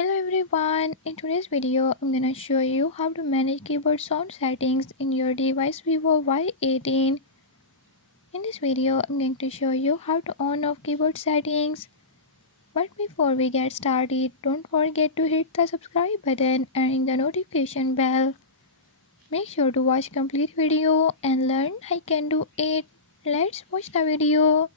Hello everyone, in today's video I'm gonna show you how to manage keyboard sound settings in your device Vivo Y18. In this video I'm going to show you how to on off keyboard settings. But before we get started, don't forget to hit the subscribe button and ring the notification bell. Make sure to watch complete video and learn I can do it. Let's watch the video.